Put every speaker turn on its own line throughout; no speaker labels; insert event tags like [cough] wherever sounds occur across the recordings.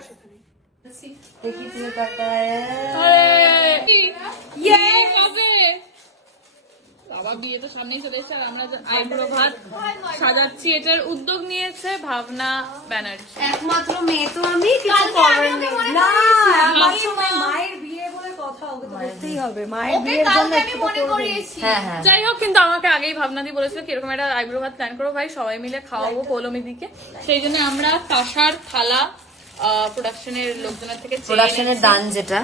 সেখানে
দেখি তুমি তাকায়
কবে বাবা বিয়ে তো সামনেই চলে এসেছে আর আমরা আইব্রো ভাত সাজাচ্ছি। এটার উদ্যোগ নিয়েছে ভাবনা ব্যানার্জি।
একমাত্র মেয়ে তো আমি কিছু না মায়ের বিয়ে বলে কথা ওকে তো করতেই হবে। মায়ের বিয়ের জন্য একটু
মনে করিয়েছি।
হ্যাঁ হ্যাঁ।
যাই হোক কিন্তু আমাকে আগেই ভাবনা দিয়ে বলেছিল কি এরকম একটা আইব্রো ভাত প্ল্যান করো ভাই সবাই মিলে খাওয়াবো পৌলমি দিকে সেই জন্য আমরা কাঁসার থালা প্রোডাকশনের লোকজনের থেকে
প্রোডাকশনের দান যেটা।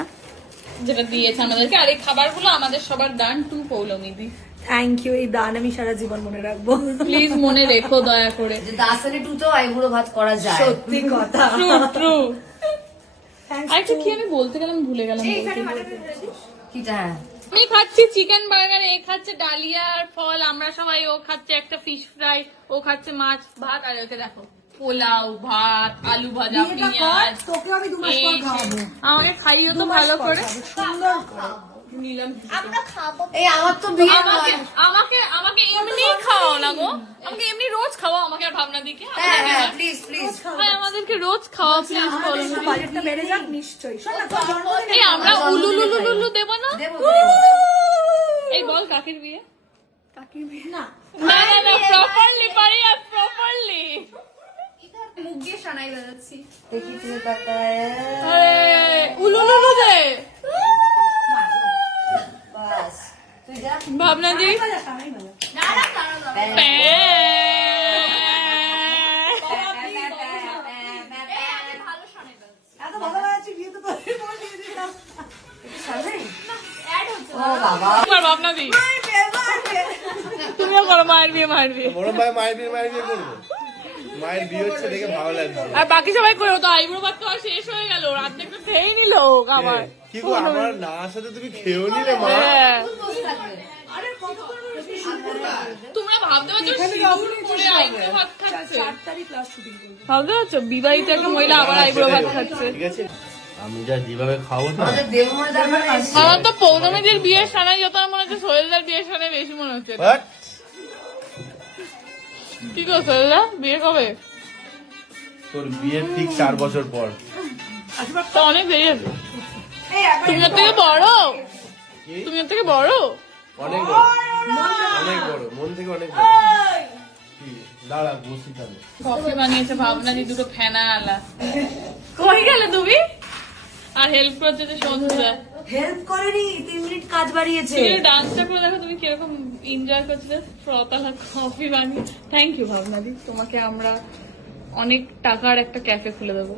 যেটা দিয়েছে আমাদেরকে। আর এই খাবারগুলো আমাদের সবার দান to Poulami di
thank you এই দান আমি সারা জীবন মনে রাখব।
প্লিজ মনে রেখো দয়া করে।
যে দাসানি টুতেও আইবুড়ো ভাত করা যায়।
সত্যি কথা।
ট্রু ট্রু আরেকটা কি আমি বলতে গেলাম ভুলে গেলাম।
কিটা?
আমি খাচ্ছি চিকেন বার্গার এ খাচ্ছে ডালিয়া আর ফল আমরা সবাই ও খাচ্ছে একটা ফিশ ফ্রাই ও খাচ্ছে মাছ ভাত আর ওকে দেখো। পোলাও ভাত আলু ভাজা পেঁয়াজ
তোকেও আমি দু মাস পর খাওয়াবো।
আমাকে খাইও তো ভালো করে।
সুন্দর
নিলাম
আমরা খাব।
এই আমার তো বিয়ে
আমাকে আমাকে আমাকে এমনি খাওয়াও না গো। আমাকে এমনি রোজ খাওয়াও আমাকে আর ভাবনা দিকে।
হ্যাঁ হ্যাঁ প্লিজ প্লিজ
হ্যাঁ আমাদেরকে রোজ খাওয়া প্লিজ বলো।
বাজেটটা বেড়ে যাক। নিশ্চয়ই।
এই আমরা উলুলুলুলু দেবো না? এই বল কাকির বিয়ে?
কাকির বিয়ে? না।
না না না প্রপারলি পারি আর প্রপারলি
মুখ দিয়ে বাজাচ্ছি
দেখি তুমি তাকায়
দে
বাস। তুই যা।
দি।
না না
ভাবনা দি। তুমিও করো মায়ের বিয়ে মায়ের বিয়ে।
বড় ভাই মায়ের বিয়ে মায়ের বিয়ে করব? মায়ের বিয়ে হচ্ছে দেখে ভালো লাগছে
আর বাকি সবাই করে তো আইব্রো ভাত তো আর শেষ হয়ে গেল অর্ধেক তো খেয়েই নিল আবার।
কি গো আমার না আসাতে তুমি খেয়েও নিলে মা?
হ্যাঁ। তোমরা ভাবতে পারছ বিবাহিত একটা মহিলা আবার আইব্রো ভাত খাচ্ছে।
ঠিক আছে আমি যা যেভাবে খাব না।
আমার তো পৌর্ণমীদের বিয়ের সানাই যত আমার মনে হচ্ছে সোহেলদার বিয়ের সানাই বেশি মনে হচ্ছে? কি গো সোহেলদা বিয়ে কবে?
তোর বিয়ের ঠিক চার বছর পর।
তো অনেক দেরি আছে তুমি ওর থেকে বড়? তুমি ওর থেকে বড়?
অনেক বড়। অনেক বড়। মন থেকে অনেক বড়। দাঁড়া বসি তাহলে।
কফি বানিয়েছে ভাবনা দি দুটো ফেনা আলা কই গেলে তুমি? আর হেল্প করছে যে সন্ধ্যা
হেল্প করেনি তিন মিনিট কাজ বাড়িয়েছে।
ডান্সটা করে দেখো তুমি কীরকম এনজয় করছিলে ফ্রতালা কফি বানিয়ে। থ্যাংক ইউ ভাবনা দি তোমাকে আমরা অনেক টাকার একটা ক্যাফে খুলে দেবো।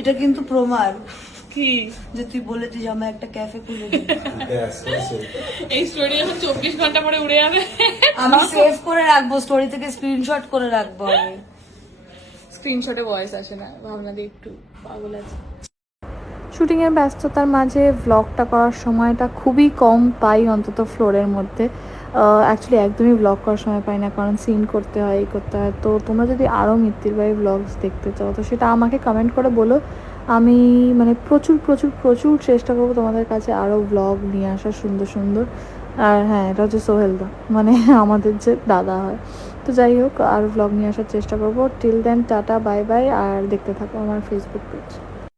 এটা কিন্তু প্রমাণ।
কি?
যে তুই বলেছিস আমি একটা ক্যাফে খুলে [laughs]
এই স্টোরি যখন চব্বিশ ঘণ্টা পরে উড়ে যাবে।
আমি সেভ করে রাখব স্টোরি থেকে স্ক্রিনশট করে রাখব আমি।
স্ক্রিনশটে ভয়েস আসে না ভাবনা দি একটু পাগল আছে।
শুটিংয়ের ব্যস্ততার মাঝে ভ্লগটা করার সময়টা খুবই কম পাই অন্তত ফ্লোরের মধ্যে। অ্যাকচুয়ালি একদমই ব্লগ করার সময় পাই না, কারণ সিন করতে হয় এই করতে হয়। তো তোমরা যদি আরও মিত্তির বাড়ি ভ্লগস দেখতে চাও, তো সেটা আমাকে কমেন্ট করে বলো। আমি মানে প্রচুর প্রচুর প্রচুর চেষ্টা করব তোমাদের কাছে আরও ভ্লগ নিয়ে আসার সুন্দর সুন্দর। আর হ্যাঁ এটা হচ্ছে সোহেলদা মানে [laughs] আমাদের যে দাদা হয়। তো যাই হোক, আর ভ্লগ নিয়ে আসার চেষ্টা করব। Till then ta-ta bye bye আর দেখতে থাকো আমার ফেসবুক পেজ